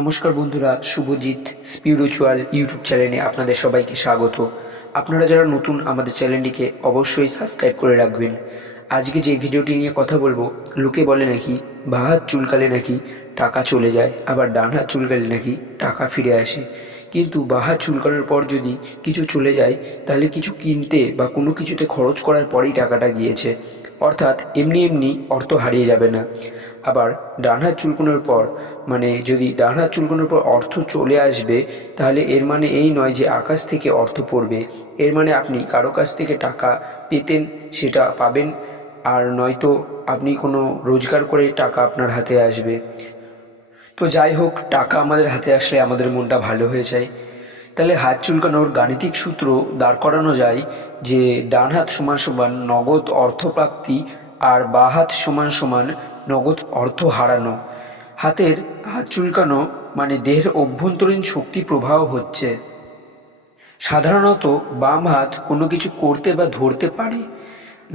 নমস্কার বন্ধুরা, Subhajit spiritual YouTube চ্যানেলে আপনাদের সবাইকে স্বাগত। আপনারা যারা নতুন আমাদের চ্যানেলটিকে অবশ্যই সাবস্ক্রাইব করে রাখবেন। আজকে যে ভিডিওটি নিয়ে কথা বলব, লোকে বলে নাকি বাঁ হাত চুলকালে নাকি টাকা চলে যায়, আবার ডান হাত চুলকালে নাকি টাকা ফিরে আসে। কিন্তু বাঁ হাত চুলকানোর পর যদি কিছু চলে যায়, তাহলে কিছু কিনতে বা কোনো কিছুতে খরচ করার পরেই টাকাটা গিয়েছে। অর্থাৎ এমনি এমনি অর্থ হারিয়ে যাবে না। আবার ডান হাত চুলকোনোর পর মানে যদি ডান হাত চুলকোনোর পর অর্থ চলে আসবে, তাহলে এর মানে এই নয় যে আকাশ থেকে অর্থ পড়বে। এর মানে আপনি কারও কাছ থেকে টাকা পেতেন, সেটা পাবেন, আর নয়তো আপনি কোনো রোজগার করে টাকা আপনার হাতে আসবে। তো যাই হোক, টাকা আমাদের হাতে আসলে আমাদের মনটা ভালো হয়ে যায়। তাহলে হাত চুলকানোর গাণিতিক সূত্র দাঁড় করানো যায় যে ডান হাত সমান সমান নগদ অর্থপ্রাপ্তি আর বাঁ হাত সমান সমান নগদ অর্থ হারানো। হাতের হাত চুলকানো মানে দেহের অভ্যন্তরীণ শক্তি প্রবাহ হচ্ছে। সাধারণত বাম হাত কোনো কিছু করতে বা ধরতে পারে।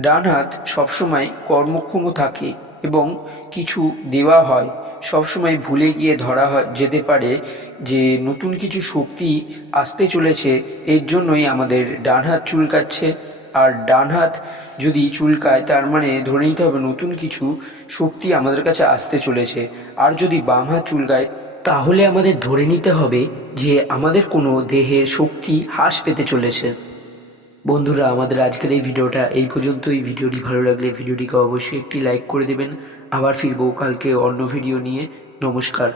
ডান হাত সবসময় কর্মক্ষম থাকে এবং কিছু দেওয়া হয়। সবসময় ভুলে গিয়ে ধরা যেতে পারে যে নতুন কিছু শক্তি আসতে চলেছে, এর জন্যই আমাদের ডান হাত চুলকাচ্ছে। আর ডান হাত যদি চুলকায়, তার মানে ধরে নিতে হবে নতুন কিছু শক্তি আমাদের কাছে আসতে চলেছে। আর যদি বাম হাত চুলকায়, তাহলে আমাদের ধরে নিতে হবে যে আমাদের কোনো দেহের শক্তি হ্রাস পেতে চলেছে। বন্ধুরা, আমাদের আজকের এই ভিডিওটা এই পর্যন্ত এই ভিডিওটি ভালো লাগলে ভিডিওটিকে অবশ্যই একটি লাইক করে দেবেন। আবার ফিরবো কালকে অন্য ভিডিও নিয়ে। নমস্কার।